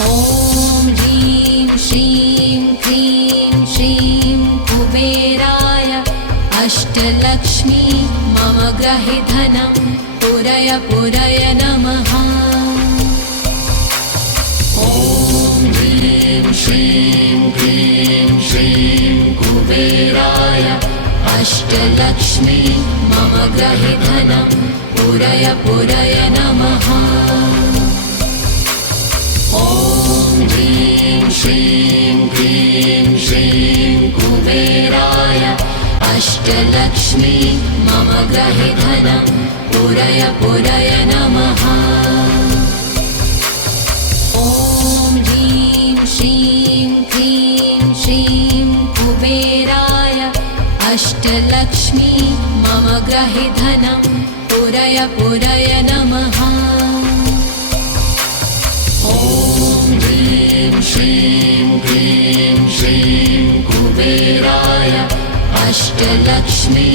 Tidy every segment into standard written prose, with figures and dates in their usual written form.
ॐ ह्रीं श्रीं क्रीं श्रीं कुबेराय अष्टलक्ष्मी मम गृहे धनं पुरय पुरय नमः। ॐ ह्रीं श्रीं क्रीं श्रीं कुबेराय अष्टलक्ष्मी मम गृहे धनं पुरय पुरय नमः। ॐ ह्रीं श्रीं क्रीं श्रीं कुबेराय अष्टलक्ष्मी मम गृहे धनं पुरय पुरय नमः। ॐ ह्रीं श्रीं क्रीं श्रीं कुबेराय अष्टलक्ष्मी मम गृहे धनं पुरय पुरय नमः। ॐ ह्रीं श्रीं क्रीं श्रीं कुबेराय अष्टलक्ष्मी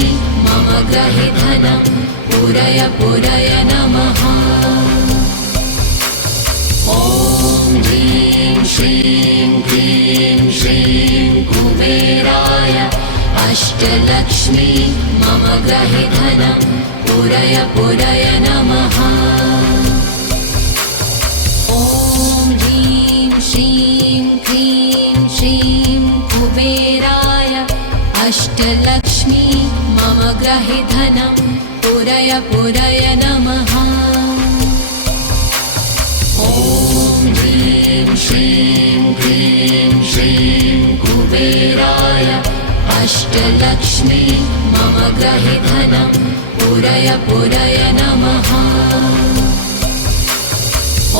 मम गृहे धनं पुरय पुरय नमः। ॐ ह्रीं श्रीं क्रीं श्रीं कुबेराय अष्टलक्ष्मी मम गृहे धनं पुरय पुरय नमः। ॐ ह्रीं श्रीं क्रीं श्रीं कुबेराय अष्टलक्ष्मी मम गृहे धनं पुरय पुरय नमः। ॐ ह्रीं श्रीं क्रीं श्रीं कुबेराय अष्टलक्ष्मी मम गृहे धनं पुरय पुरय नमः।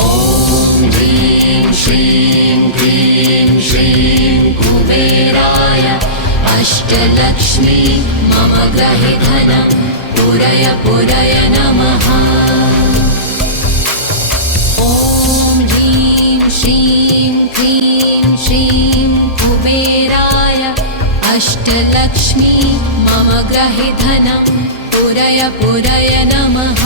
ॐ ह्रीं श्रीं क्रीं श्रीं कुबेराय अष्टलक्ष्मी मम गृहे धनं पुरय पुरय नमः। ॐ ह्रीं श्रीं क्रीं श्रीं कुबेराय अष्टलक्ष्मी मम गृहे धनं पुरय पुरय नमः।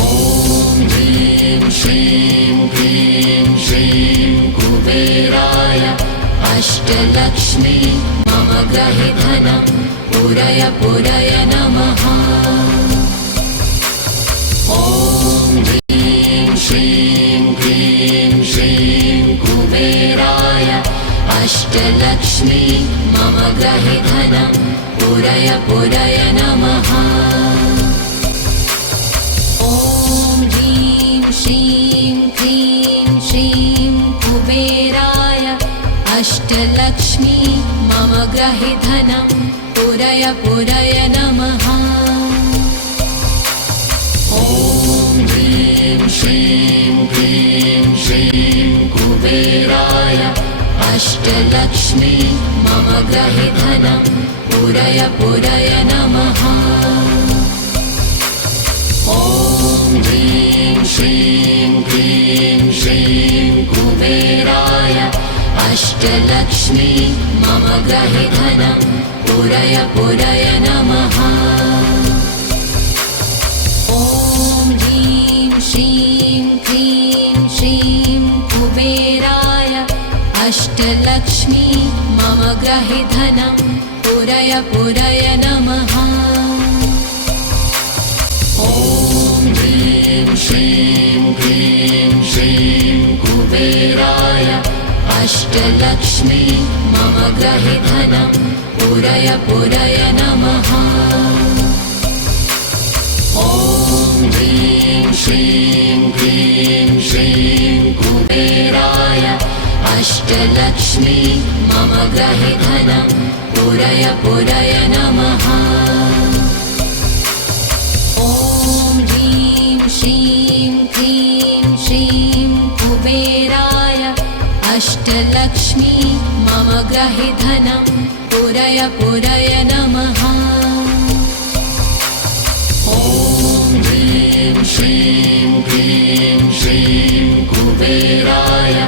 ॐ ह्रीं श्रीं क्रीं श्रीं कुबेराय अष्टलक्ष्मी मम गृहे धनं पुरय पुरय नमः। ॐ ह्रीं श्रीं क्रीं श्रीं कुबेराय अष्टलक्ष्मी मम गृहे धनं पुरय पुरय नमः। ॐ ह्रीं श्रीं क्रीं श्रीं कुबेराय अष्टलक्ष्मी मम गृहे धनं पुरय पुरय नमः। ॐ ह्रीं श्रीं क्रीं श्रीं कुबेराय अष्टलक्ष्मी मम गृहे धनं पुरय पुरय नमः। ॐ ह्रीं श्रीं क्रीं श्रीं कुबेराय अष्टलक्ष्मी मम गृहे धनं पुरय पुरय नमः। ॐ ह्रीं श्रीं क्रीं श्रीं कुबेराय अष्टलक्ष्मी मम गृहे धनं पुरय पुरय नमः। ॐ ह्रीं श्रीं क्रीं श्रीं कुबेराय अष्टलक्ष्मी मम गृहे धनं पुरय पुरय नमः। ॐ ह्रीं श्रीं क्रीं श्रीं कुबेराय अष्टलक्ष्मी मम गृहे धनं पुरय पुरय नमः। ॐ ह्रीं श्रीं क्रीं श्रीं कुबेराय अष्टलक्ष्मी मम गृहे धनं पुरय पुरय नमः। ॐ ह्रीं श्रीं क्रीं श्रीं कुबेराय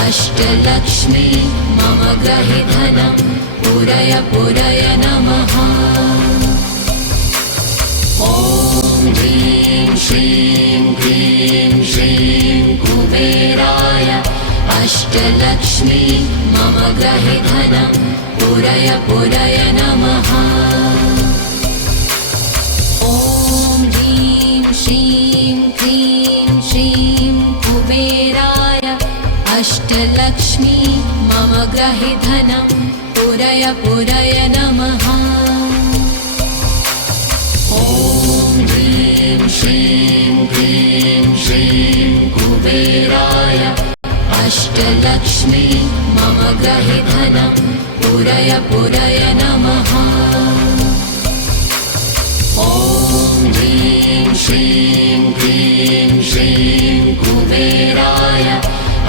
अष्टलक्ष्मी मम गृहे धनं पुरय पुरय नमः। ॐ ह्रीं श्रीं क्रीं श्रीं अष्टलक्ष्मी मम गृहे धनं पूरय पूरय नमः। ॐ ह्रीं श्रीं क्रीं श्रीं कुबेराय अष्टलक्ष्मी मम गृहे धनं पूरय पूरय नमः। ॐ ह्रीं श्रीं क्रीं श्रीं कुबेराय अष्टलक्ष्मी मम गृहे धनं पूरय पूरय नमः। ॐ ह्रीं श्रीं क्रीं श्रीं कुबेराय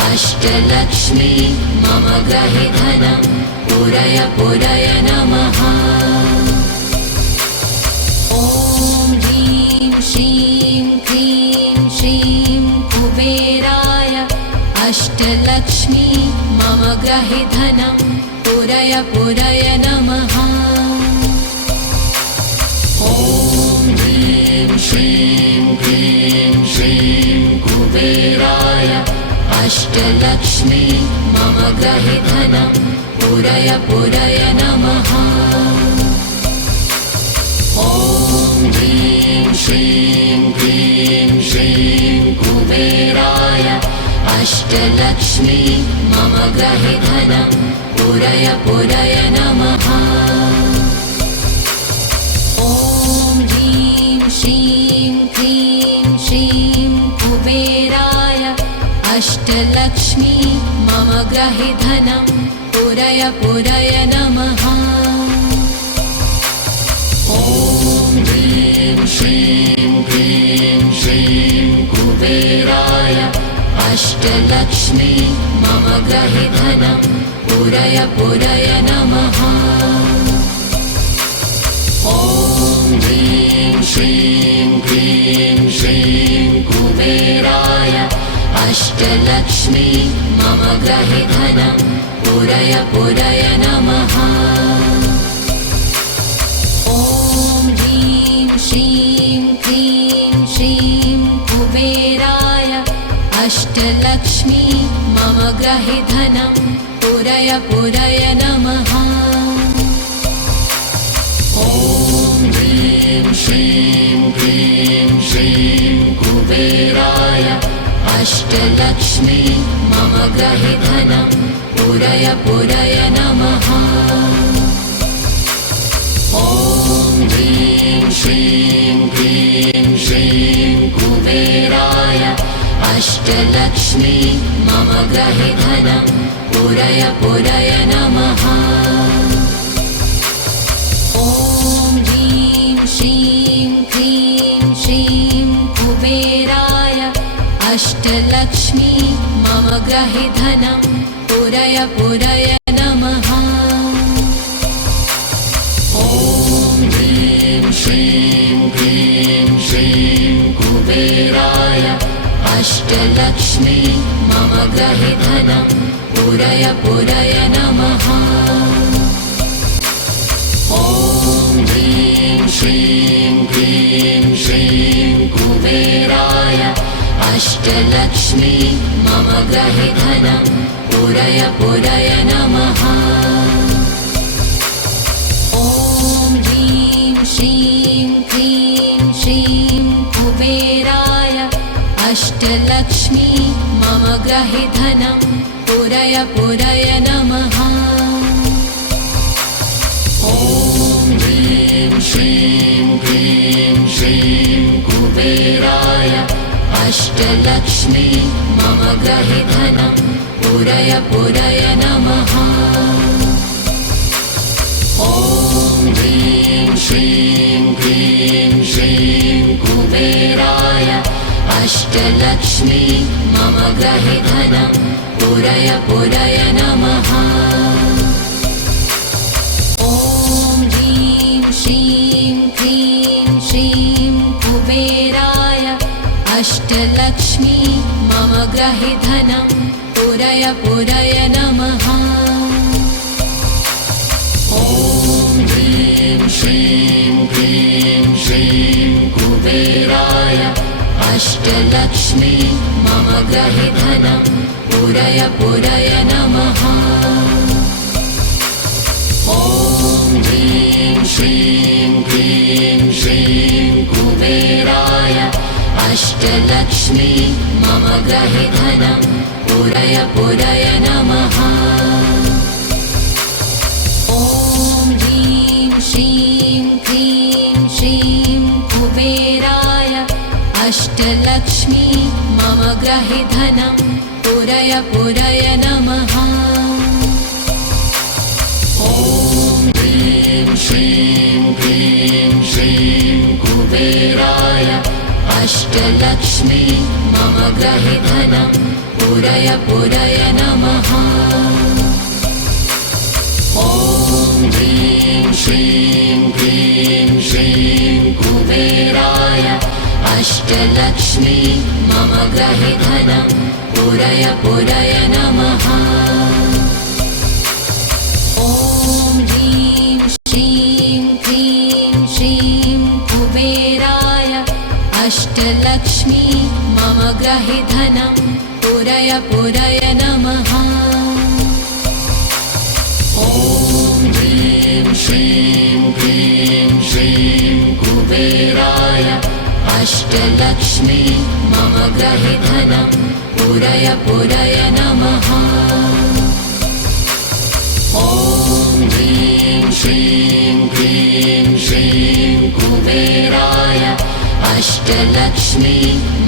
अष्टलक्ष्मी मम गृहे धनं पूरय पूरय नमः। ॐ ह्रीं श्रीं क्रीं श्रीं कुबेराय अष्टलक्ष्मी मम गृहे धनं पूरय पूरय नमः। ॐ ह्रीं श्रीं क्रीं श्रीं कुबेराय अष्टलक्ष्मी मम गृहे धनं पूरय पूरय नमः। ॐ ह्रीं श्रीं क्रीं श्रीं कुबेराय अष्टलक्ष्मी मम गृहे धनं पूरय पूरय नमः। ॐ ह्रीं श्रीं क्रीं श्रीं कुबेराय अष्टलक्ष्मी मम गृहे धनं पूरय पूरय नमः। ॐ ह्रीं श्रीं क्रीं श्रीं कुबेराय अष्टलक्ष्मी मम गृहे धनं पूरय पूरय नमः। ॐ ह्रीं श्रीं क्रीं श्रीं कुबेराय अष्टलक्ष्मी मम गृहे धनं पूरय पूरय नमः। ॐ ह्रीं श्रीं क्रीं श्रीं कुबेराय अष्टलक्ष्मी मम गृहे धनं पूरय पूरय नमः। ॐ ह्रीं श्रीं क्रीं श्रीं कुबेराय अष्टलक्ष्मी मम गृहे धनं पूरय पूरय नमः। ॐ ह्रीं श्रीं क्रीं श्रीं कुबेराय अष्टलक्ष्मी मम गृहे धनं पूरय पूरय नमः। ॐ ह्रीं श्रीं क्रीं श्रीं कुबेराय अष्टलक्ष्मी मम गृहे धनं पूरय पूरय नमः। ॐ ह्रीं श्रीं क्रीं श्रीं कुबेराय अष्टलक्ष्मी मम गृहे धनं पूरय पूरय नमः। ॐ ह्रीं श्रीं क्रीं श्रीं कुबेराय अष्टलक्ष्मी मम गृहे धनं पूरय पूरय नमः। ॐ ह्रीं श्रीं क्रीं श्रीं कुबेराय अष्टलक्ष्मी मम गृहे धनं पूरय पूरय नमः। ॐ ह्रीं श्रीं क्रीं श्रीं कुबेराय अष्टलक्ष्मी मम गृहे धनं पूरय पूरय नमः। ॐ ह्रीं श्रीं क्रीं श्रीं कुबेराय अष्टलक्ष्मी मम गृहे धनं पूरय पूरय नमः। ॐ ह्रीं श्रीं क्रीं श्रीं कुबेराय अष्टलक्ष्मी मम गृहे धनं पूरय पूरय नमः। ॐ ह्रीं श्रीं क्रीं श्रीं कुबेराय अष्टलक्ष्मी मम गृहे धनं पूरय पूरय नमः। ॐ ह्रीं श्रीं क्लीं श्रीं कुबेराय अष्टलक्ष्मी मम गृहे धनं पूरय पूरय नमः। ॐ ह्रीं श्रीं क्लीं श्रीं कुबेराय अष्टलक्ष्मी मम गृहे धनं पूरय पूरय नमः। ॐ ह्रीं श्रीं क्लीं श्रीं कुबेराय अष्टलक्ष्मी मम गृहे धनं पूरय पूरय नमः। ॐ ह्रीं श्रीं क्लीं श्रीं कुबेराय अष्टलक्ष्मी मम गृहे धनं पूरय पूरय नमः। ॐ ह्रीं श्रीं क्लीं श्रीं कुबेराय अष्टलक्ष्मी मम गृहे धनं पूरय पूरय नमः। ॐ ह्रीं श्रीं क्लीं श्रीं कुबेराय अष्टलक्ष्मी मम गृहे धनं पूरय पूरय नमः। ॐ ह्रीं श्रीं क्लीं श्रीं कुबेराय अष्टलक्ष्मी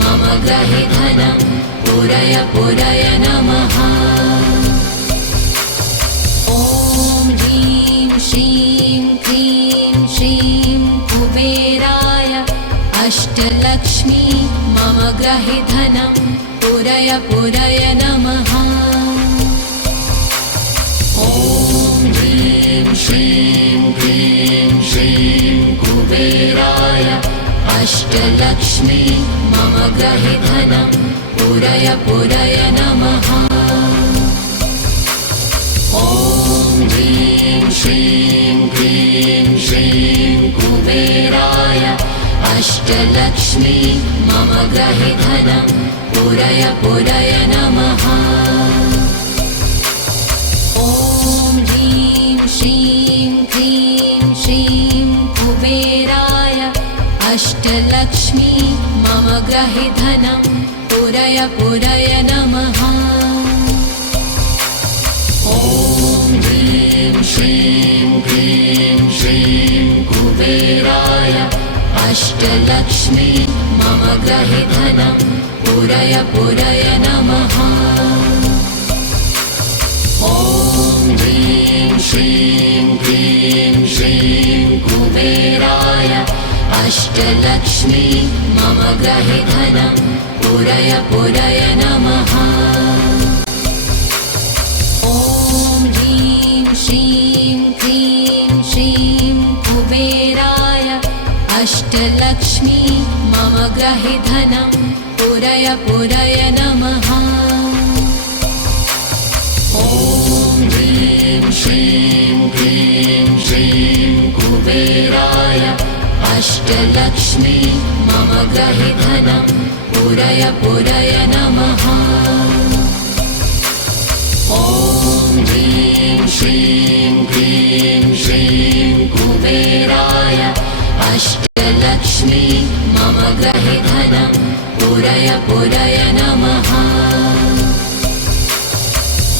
मम गृहे धनं पूरय पूरय नमः। ॐ ह्रीं श्रीं क्लीं श्रीं कुबेराय अष्टलक्ष्मी मम गृहे धनं पूरय पूरय नमः। ॐ ह्रीं श्रीं क्लीं श्रीं कुबेराय अष्टलक्ष्मी मम गृहे धनं पूरय पूरय नमः। ॐ ह्रीं श्रीं क्लीं श्रीं कुबेराय अष्टलक्ष्मी मम गृहे धनं पूरय पूरय नमः। ॐ ह्रीं श्रीं क्लीं श्रीं कुबेराय अष्टलक्ष्मी मम गृहे धनं पूरय पूरय नमः। ॐ ह्रीं श्रीं क्लीं श्रीं कुबेराय अष्टलक्ष्मी मम गृहे धनं पूरय पूरय नमः। ॐ ह्रीं श्रीं क्लीं श्रीं कुबेराय अष्टलक्ष्मी मम गृहे धनं पूरय पूरय नमः। ॐ ह्रीं श्रीं क्लीं श्रीं कुबेराय अष्टलक्ष्मी मम गृहे धनं पूरय पूरय नमः। ॐ ह्रीं श्रीं क्लीं श्रीं कुबेराय अष्टलक्ष्मी मम गृहे धनं पूरय पूरय नमः। ॐ ह्रीं श्रीं क्लीं श्रीं कुबेराय अष्टलक्ष्मी मम गृहे धनं पूरय पूरय नमः।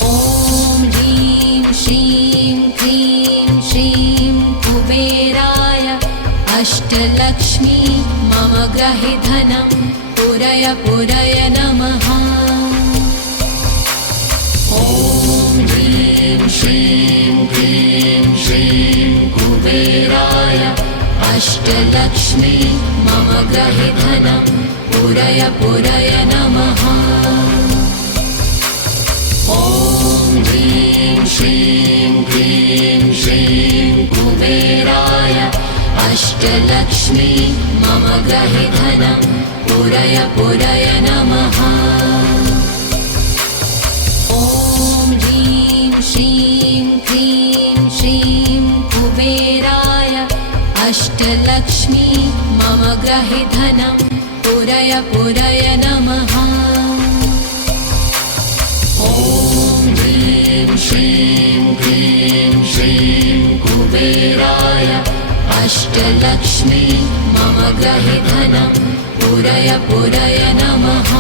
ॐ ह्रीं श्रीं क्लीं श्रीं कुबेराय अष्टलक्ष्मी मम गृहे धनं पूरय पूरय नमः। ॐ ह्रीं श्रीं क्लीं श्रीं कुबेराय अष्टलक्ष्मी मम गृहे धनं पूरय पूरय नमः। ॐ ह्रीं श्रीं क्लीं श्रीं कुबेराय अष्टलक्ष्मी मम गृहे धनं पूरय पूरय नमः। ॐ ह्रीं श्रीं क्लीं श्रीं कुबेराय अष्टलक्ष्मी मम गृहे धनं पूरय पूरय नमः। अष्टलक्ष्मी मम ग्रहे धनं पूरय पूरय नमः।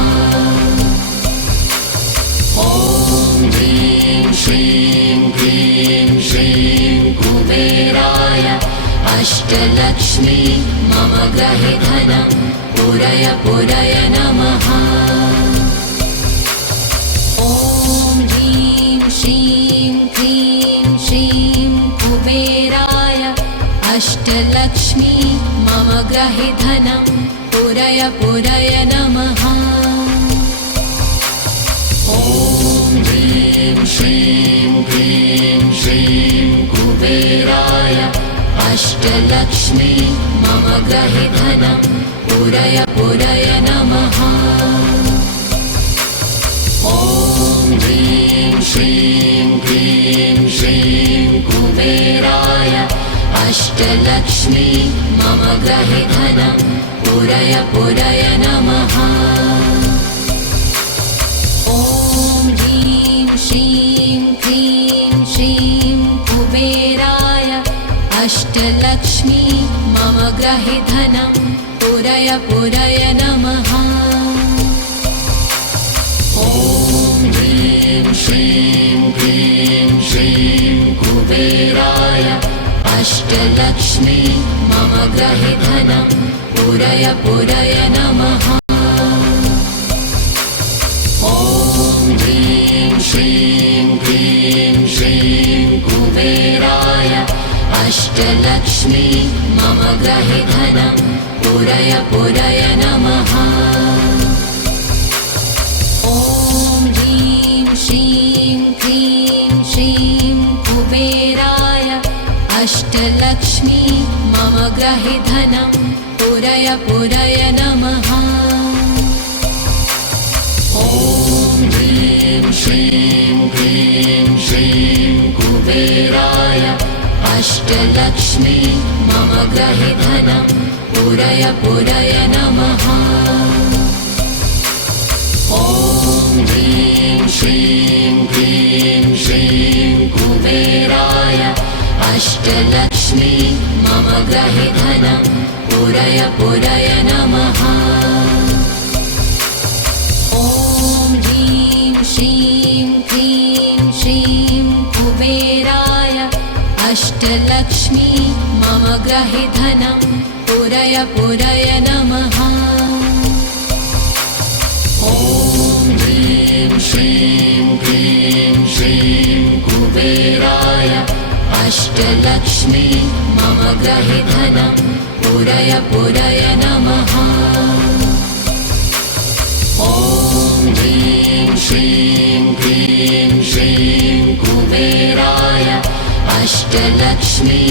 ॐ ह्रीं श्रीं क्लीं श्रीं कुबेराय अष्टलक्ष्मी मम ग्रहे धनं पूरय पूरय नमः। ॐ ह्रीं श्रीं क्लीं श्रीं कुबेराय अष्टलक्ष्मी मम ग्रहे धनं पूरय पूरय नमः। ॐ ह्रीं श्रीं क्लीं श्रीं कुबेराय अष्टलक्ष्मी मम ग्रहे धनं पूरय पूरय नमः। ॐ ह्रीं श्रीं क्लीं श्रीं कुबेराय अष्टलक्ष्मी मम ग्रहे धनं पूरय पूरय नमः। ॐ ह्रीं श्रीं क्लीं श्रीं कुबेराय अष्टलक्ष्मी मम ग्रहे धनं पूरय पूरय नमः। ॐ ह्रीं श्रीं क्लीं श्रीं कुबेराय अष्टलक्ष्मी मम ग्रहे धनं पूरय पूरय नमः। ॐ ह्रीं श्रीं क्लीं श्रीं कुबेराय अष्टलक्ष्मी मम ग्रहे धनं पूरय पूरय नमः। ॐ ह्रीं श्रीं क्लीं श्रीं कुबेराय अष्टलक्ष्मी मम ग्रहे धनं पूरय पूरय नमः। ॐ ह्रीं श्रीं क्लीं श्रीं कुबेराय अष्टलक्ष्मी मम ग्रहे धनं पूरय पूरय नमः। ॐ ह्रीं श्रीं क्लीं श्रीं कुबेराय अष्टलक्ष्मी मम ग्रहे धनं पूरय पूरय नमः। ॐ ह्रीं श्रीं क्लीं श्रीं कुबेराय अष्टलक्ष्मी मम ग्रहे धनं पूरय पूरय नमः। ॐ ह्रीं श्रीं क्लीं श्रीं कुबेराय अष्टलक्ष्मी मम ग्रहे धनं पूरय पूरय नमः। ॐ ह्रीं श्रीं क्लीं श्रीं कुबेराय अष्टलक्ष्मी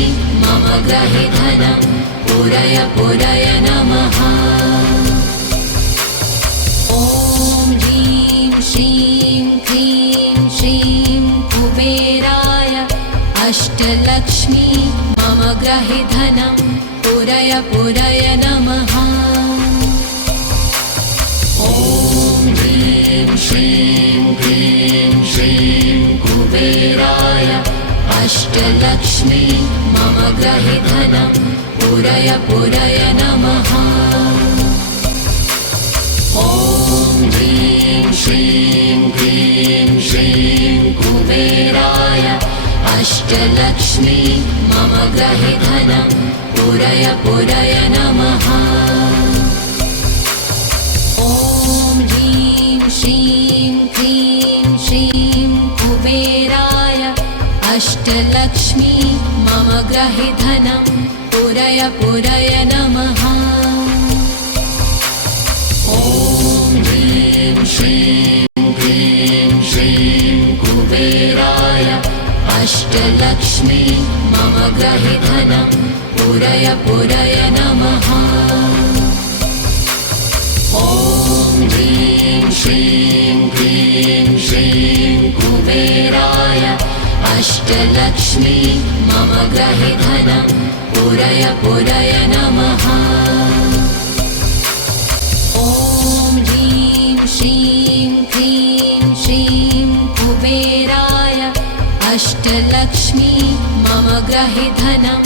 मम ग्रहे धनं पूरय पूरय नमः। ॐ ह्रीं श्रीं क्लीं श्रीं कुबेराय अष्टलक्ष्मी मम ग्रहे धनं पूरय पूरय नमः। ॐ ह्रीं श्रीं क्लीं श्रीं कुबेराय अष्टलक्ष्मी मम ग्रहे धनं पूरय पूरय नमः। ॐ ह्रीं श्रीं क्लीं श्रीं कुबेराय अष्टलक्ष्मी मम ग्रहे धनं पूरय पूरय नमः। ॐ ह्रीं श्रीं क्लीं श्रीं कुबेराय अष्टलक्ष्मी मम ग्रहे धनं पूरय पूरय नमः। ॐ ह्रीं श्रीं क्लीं श्रीं कुबेराय अष्टलक्ष्मी मम ग्रहे धनं पूरय पूरय नमः। ॐ ह्रीं श्रीं क्लीं श्रीं कुबेराय अष्टलक्ष्मी मम ग्रहे धनं पूरय पूरय नमः। ॐ ह्रीं श्रीं क्लीं श्रीं कुबेराय अष्टलक्ष्मी मम ग्रहे धनं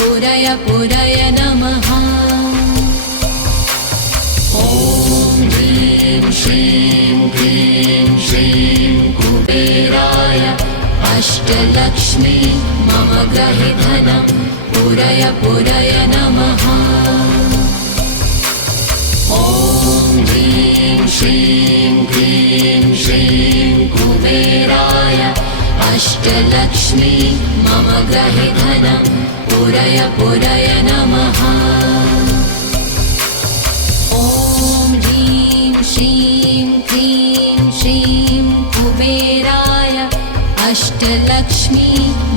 पूरय पूरय पूरय नमः। ॐ ह्रीं श्रीं क्लीं श्रीं कुबेराय अष्टलक्ष्मी मम गृहे धनं पूरय पूरय नमः। ॐ ह्रीं श्रीं क्लीं श्रीं कुबेराय अष्टलक्ष्मी मम गृहे धनं पूरय पूरय नमः। ॐ ह्रीं श्रीं क्लीं श्रीं कुबेराय अष्टलक्ष्मी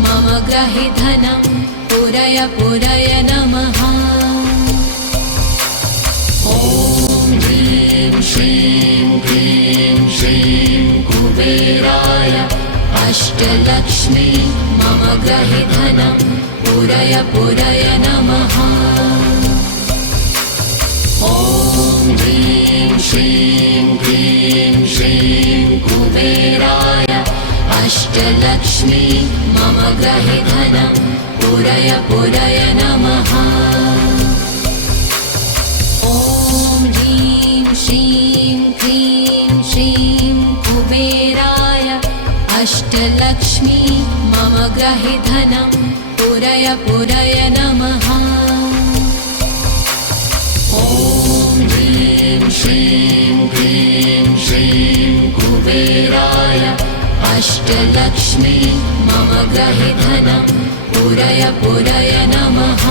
मम गृहे धनं पूरय पूरय नमः। ॐ ह्रीं श्रीं क्लीं श्रीं कुबेराय अष्टलक्ष्मी मम गृहे धनं पूरय पूरय नमः। ॐ ह्रीं श्रीं क्लीं श्रीं कुबेराय अष्टलक्ष्मी मम गृहे धनं पूरय पूरय नमः। ॐ ह्रीं श्रीं क्लीं श्रीं कुबेराय अष्टलक्ष्मी मम गृहे धनं पूरय पूरय नमः। ॐ ह्रीं श्रीं क्लीं श्रीं कुबेराय अष्टलक्ष्मी मम गृहे धनं पूरय पूरय नमः।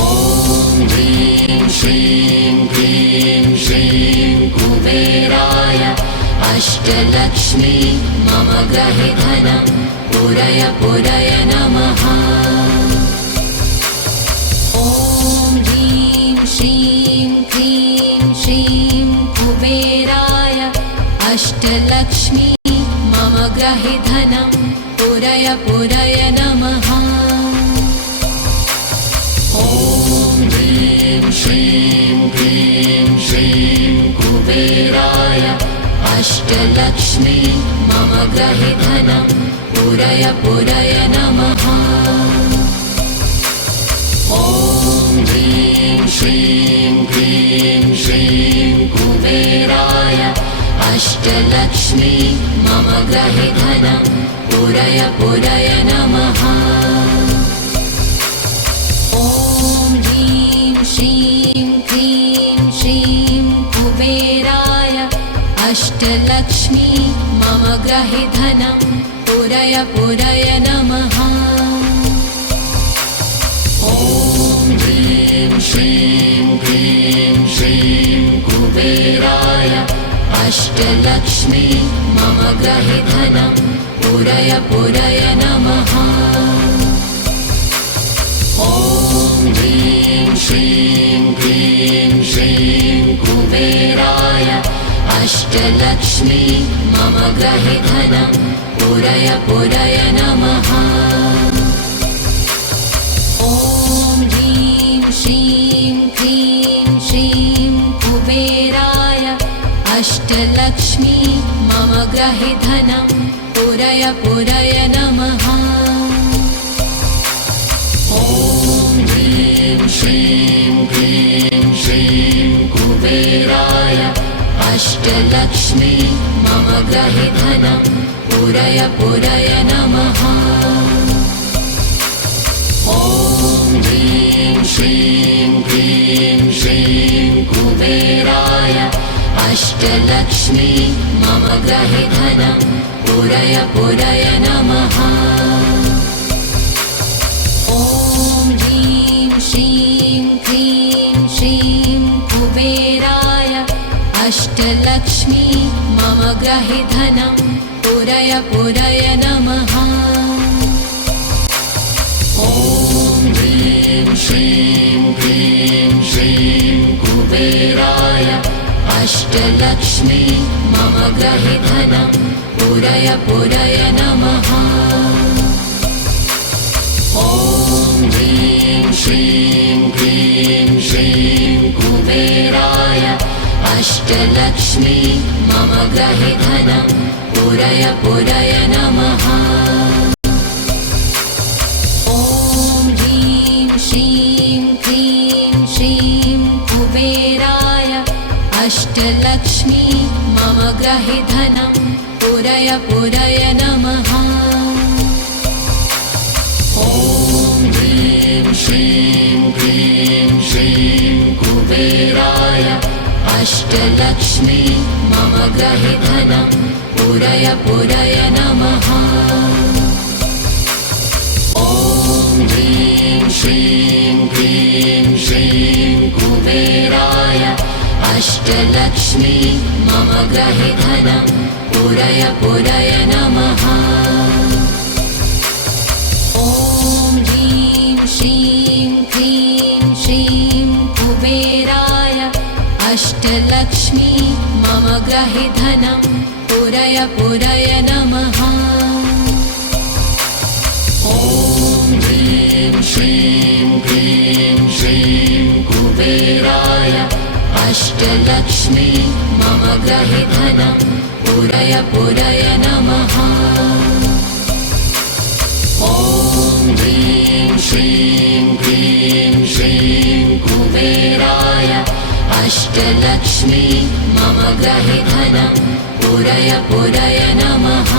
ॐ ह्रीं श्रीं क्लीं श्रीं कुबेराय अष्टलक्ष्मी मम गृहे धनं पूरय पूरय नमः। ॐ ह्रीं श्रीं क्लीं श्रीं कुबेराय अष्टलक्ष्मी मम गृहे धनं पूरय पूरय नमः। ॐ ह्रीं श्रीं क्लीं श्रीं कुबेराय अष्टलक्ष्मी मम गृहे धनं पूरय पूरय नमः। ॐ ह्रीं श्रीं क्लीं श्रीं कुबेराय अष्टलक्ष्मी मम गृहे धनं पूरय पूरय नमः। ॐ ह्रीं श्रीं क्लीं श्रीं कुबेराय अष्टलक्ष्मी मम गृहे धनं पूरय पूरय नमः। ॐ ह्रीं श्रीं क्लीं श्रीं कुबेराय अष्टलक्ष्मी मम गृहे धनं पूरय पूरय नमः। ॐ ह्रीं श्रीं क्लीं श्रीं कुबेराय अष्टलक्ष्मी मम गृहे धनं पूरय पूरय नमः। ॐ ह्रीं श्रीं क्लीं श्रीं कुबेराय अष्टलक्ष्मी मम गृहे धनं पूरय पूरय नमः। ॐ ह्रीं श्रीं क्लीं श्रीं कुबेराय अष्टलक्ष्मी मम गृहे धनं पूरय पूरय नमः। ॐ ह्रीं श्रीं क्लीं श्रीं कुबेराय अष्टलक्ष्मी मम गृहे धनं पूरय पूरय नमः। ॐ ह्रीं श्रीं क्लीं श्रीं कुबेराय अष्टलक्ष्मी मम गृहे धनं पूरय पूरय नमः। ॐ ह्रीं श्रीं क्लीं श्रीं कुबेराय अष्टलक्ष्मी मम गृहे धनं पूरय पूरय नमः। ॐ ह्रीं श्रीं क्लीं श्रीं कुबेराय अष्टलक्ष्मी मम गृहे धनं पूरय पूरय नमः। ॐ अष्टलक्ष्मी मम ग्रहे धनं पूरय पूरय नमः। ॐ ह्रीं श्रीं क्लीं श्रीं कुबेराय अष्टलक्ष्मी मम ग्रहे धनं पूरय पूरय नमः। ॐ ह्रीं श्रीं क्लीं श्रीं कुबेराय अष्टलक्ष्मी मम ग्रहे धनं पूरय पूरय नमः। ॐ ह्रीं श्रीं क्लीं श्रीं कुबेराय अष्टलक्ष्मी मम ग्रहे धनं पूरय पूरय नमः। ॐ ह्रीं श्रीं क्लीं श्रीं कुबेराय अष्टलक्ष्मी मम ग्रहे धनं पूरय पूरय नमः। ॐ ह्रीं श्रीं क्लीं श्रीं कुबेराय अष्टलक्ष्मी मम ग्रहे धनं पूरय पूरय नमः।